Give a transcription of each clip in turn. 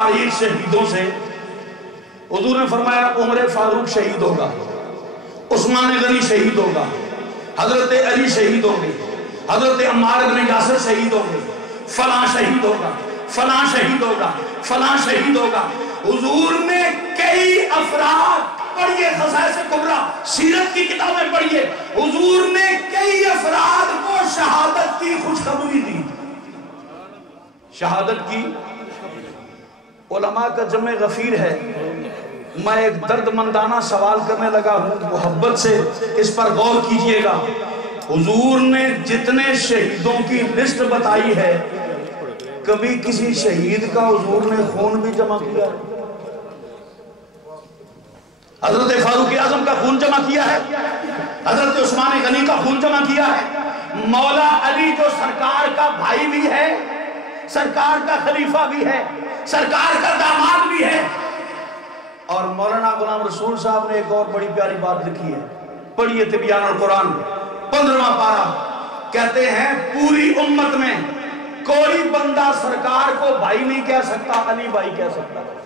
تاریخ شہیدوں سے حضور نے فرمایا عمر فاروق شہید ہوگا، عثمان غنی شہید ہوگا، حضرت علی شہید ہوں گے، حضرت عمار بن یاسر شہید ہوں گے، فلاں شہید ہوگا، فلاں شہید ہوگا، فلاں شہید ہوگا۔ حضور نے کئی افراد پڑھیے، خصائص کبریٰ سیرت کی کتابیں پڑھیے، حضور نے کئی افراد کو شہادت کی خوشخبری دی۔ شہادت کی علماء کا جمع غفیر ہے۔ میں ایک درد مندانہ سوال کرنے لگا ہوں، محبت سے اس پر غور کیجئے گا۔ حضور نے جتنے شہیدوں کی لسٹ بتائی ہے، کبھی کسی شہید کا حضور نے خون بھی جمع کیا ہے؟ حضرت فاروق اعظم کا خون جمع کیا ہے، حضرت عثمان غنی کا خون جمع کیا ہے، مولا علی جو سرکار کا بھائی بھی ہے، سرکار کا خلیفہ بھی ہے، سرکار کا داماد بھی ہے۔ اور مولانا غلام رسول صاحب نے ایک اور بڑی پیاری بات لکھی ہے، پڑھیے تبیان القرآن 15واں پارہ، کہتے ہیں پوری امت میں کوئی بندہ سرکار کو بھائی نہیں کہہ سکتا، علی بھائی کہہ سکتا ہے۔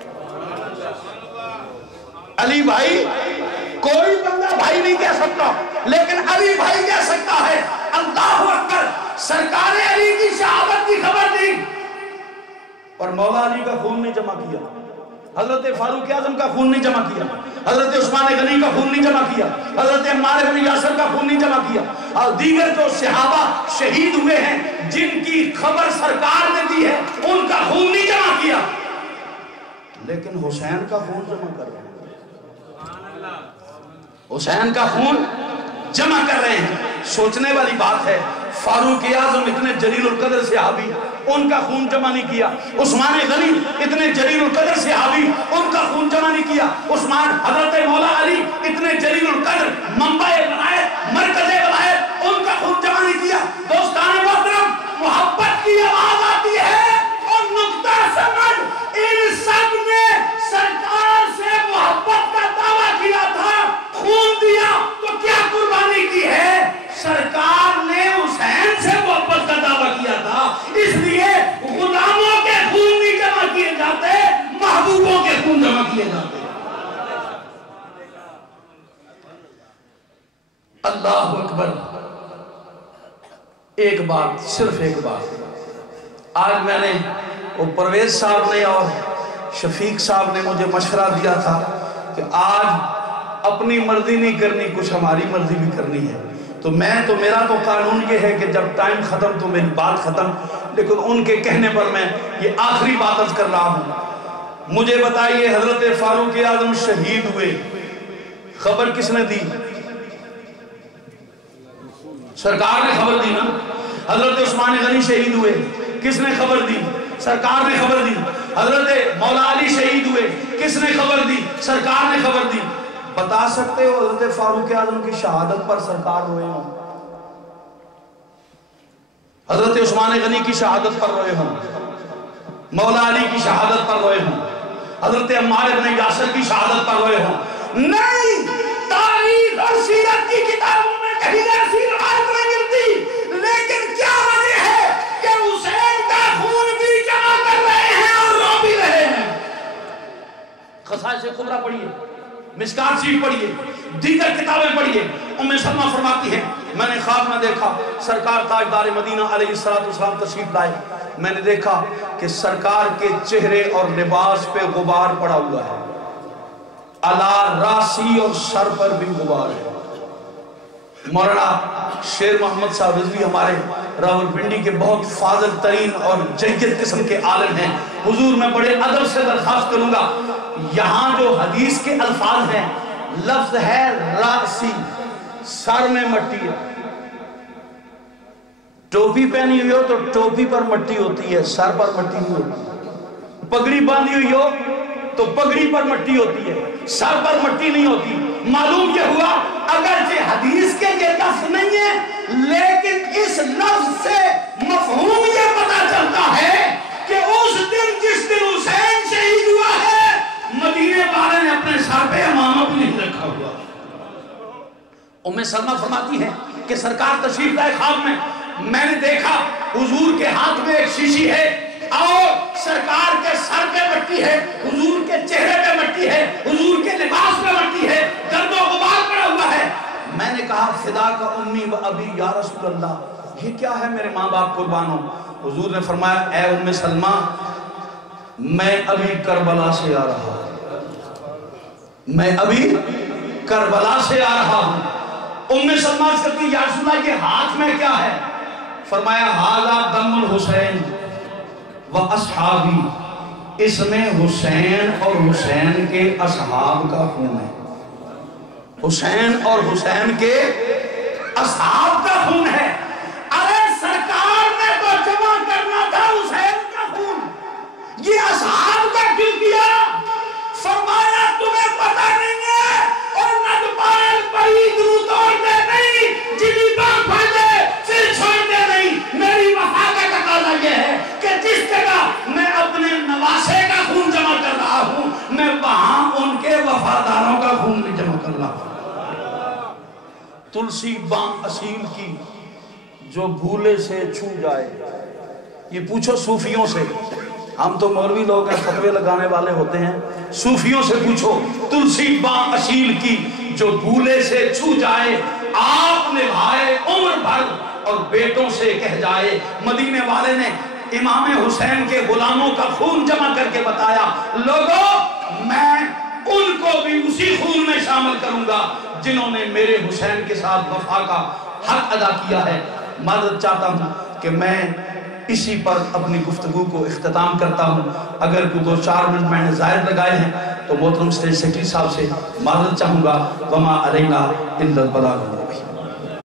علی بھائی کوئی بندہ بھائی نہیں کہہ سکتا، لیکن علی بھائی کہہ سکتا ہے۔ اللہ اکبر! سرکار علی کی شہادت کی خبر دی اور مولا علی کا خون نہیں جمع کیا، حضرت فاروق اعظم کا خون نہیں جمع کیا، حضرت عثمان غنی کا خون نہیں جمع کیا، حضرت عمار بن یاسر کا خون نہیں جمع کیا، اور دیگر جو صحابہ شہید ہوئے ہیں جن کی خبر سرکار نے دی ہے ان کا خون نہیں جمع کیا، لیکن حسین کا خون جمع کر رہے ہیں۔ حسین کا خون جمع کر رہے ہیں۔ سوچنے والی بات ہے، فاروق اعظم اتنے جلیل القدر صحابی، ان کا خون جمع نہیں کیا۔ عثمان غنی اتنے جلیل القدر صحابی، ان کا خون جمع نہیں کیا۔ عثمان حضرت مولا علی اتنے جلیل القدر منبع ولایت، مرکز ولایت، ان کا خون جمع نہیں کیا۔ دوستان محترم، محبت کی آواز آتی ہے اور نقطہ سمجھ، ان سب نے سرکار سے محبت کا دعویٰ کیا تھا، خون دیا تو کیا قربانی کی ہے؟ سرکار نے حسین سے محبت کا دعویٰ کیا تھا، اس لیے غلاموں کے خون نہیں جمع کیے جاتے، محبوبوں کے خون جمع کیے جاتے۔ اللہ اکبر! ایک بات، صرف ایک بات، آج میں نے وہ پرویز صاحب نے اور شفیق صاحب نے مجھے مشورہ دیا تھا کہ آج اپنی مرضی نہیں کرنی، کچھ ہماری مرضی بھی کرنی ہے، تو میرا تو قانون یہ ہے کہ جب ٹائم ختم تو میری بات ختم، لیکن ان کے کہنے پر میں یہ آخری بات عرض کر رہا ہوں۔ مجھے بتائیے، حضرت فاروق اعظم شہید ہوئے، خبر کس نے دی؟ سرکار نے خبر دی نا۔ حضرت عثمان غنی شہید ہوئے، کس نے خبر دی؟ سرکار نے خبر دی۔ حضرت مولا علی شہید ہوئے، کس نے خبر دی؟ سرکار نے خبر دی۔ بتا سکتے ہو حضرت فاروق اعظم کی شہادت پر سرکار روئے ہوں، حضرت عثمان غنی کی شہادت پر روئے ہوں، مولا علی کی شہادت پر روئے ہوں، حضرت عمار بن یاسر کی شہادت پر روئے ہوں؟ نہیں! تاریخ اور سیرت کی کتابوں میں کہیں ایسی روایت نہیں ملتی، لیکن کیا وجہ ہے کہ حسین کا خون بھی جمع کر رہے ہیں اور رو بھی رہے ہیں؟ خصائص کبریٰ پڑھیے، مشکات شریف پڑھیے، دیگر کتابیں پڑھیے۔ ام سلمہ فرماتی ہے، میں نے خواب میں دیکھا سرکار تاجدار مدینہ علیہ السلام تشریف لائے، میں نے دیکھا کہ سرکار کے چہرے اور لباس پہ غبار پڑا ہوا ہے، علی راسی اور سر پر بھی غبار ہے۔ مولانا شیر محمد صاحب رضوی ہمارے راولپنڈی کے بہت فاضل ترین اور جید قسم کے عالم ہیں، حضور میں بڑے ادب سے درخواست کروں گا، یہاں جو حدیث کے الفاظ ہیں، لفظ ہے راسی، سر میں مٹی ہے، ٹوپی پہنی ہوئی ہو تو ٹوپی پر مٹی ہوتی ہے، سر پر مٹی نہیں ہوتی، پگڑی باندھی ہوئی ہو تو پگڑی پر مٹی ہوتی ہے، سر پر مٹی نہیں ہوتی۔ معلوم یہ ہوا اگرچہ حدیث کے یہ لفظ نہیں ہے، لیکن اس لفظ سے مفہوم یہ پتا چلتا ہے کہ اس دن جس دن حسین شہید ہوا ہے، مدینے والے نے اپنے سر پہ امامہ بھی نہیں رکھا ہوا۔ ام سلمہ فرماتی ہے کہ سرکار تشریف لائے، خواب میں نے دیکھا حضور کے ہاتھ میں ایک شیشی ہے اور سرکار کے سر پہ مٹی ہے، حضور کے چہرے پہ مٹی ہے، حضور کے لباس پہ مٹی ہے، گرد و غبار پڑا ہوا ہے۔ میں نے کہا فدا کا امی و ابی یا رسول اللہ، یہ کیا ہے میرے ماں باپ قربان ہو؟ حضور نے فرمایا اے ام سلمہ میں ابھی کربلا سے آ رہا ہوں، میں ابھی کربلا سے آ رہا ہوں۔ ام سلمہ سے کہتی یا رسول اللہ یہ ہاتھ میں کیا ہے؟ فرمایا ھذا دم الحسین و اصحابی، اس میں حسین اور حسین کے اصحاب کا خون ہے، حسین اور حسین کے اصحاب کا خون ہے۔ ارے سرکار نے تو جمع کرنا تھا حسین کا خون، یہ اصحاب کا کیوں کیا؟ فرمایا تمہیں پتہ نہیں ہے اور ندبال پرید رو توڑنے نہیں، جنی بات پھڑ دے پھر چھوڑنے نہیں۔ میری وفا کا تقاضا یہ ہے کہ جس جگہ میں اپنے نواسے کا خون جمع کر رہا ہوں، میں وہاں ان کے وفاداروں کا خون بھی جمع کر رہا ہوں۔ تلسی بام اصیل کی جو بھولے سے چھو جائے، یہ پوچھو صوفیوں سے، ہم تو مولوی لوگ ہیں فتوے لگانے والے ہوتے ہیں، صوفیوں سے پوچھو تلسی بام اصیل کی جو بھولے سے چھو جائے، آپ نبھائے عمر بھر اور بیٹوں سے کہہ جائے۔ مدینے والے نے امام حسین کے غلاموں کا خون جمع کر کے بتایا لوگوں میں ان کو بھی اسی خون میں شامل کروں گا جنہوں نے میرے حسین کے ساتھ وفا کا حق ادا کیا ہے۔ معذرت چاہتا ہوں کہ میں اسی پر اپنی گفتگو کو اختتام کرتا ہوں۔ اگر کوئی 2-4 منٹ میں نے زائد لگائے ہیں تو محترم اسٹیج سیکرٹری صاحب سے معذرت چاہوں گا۔ وما علینا الا البلاغ۔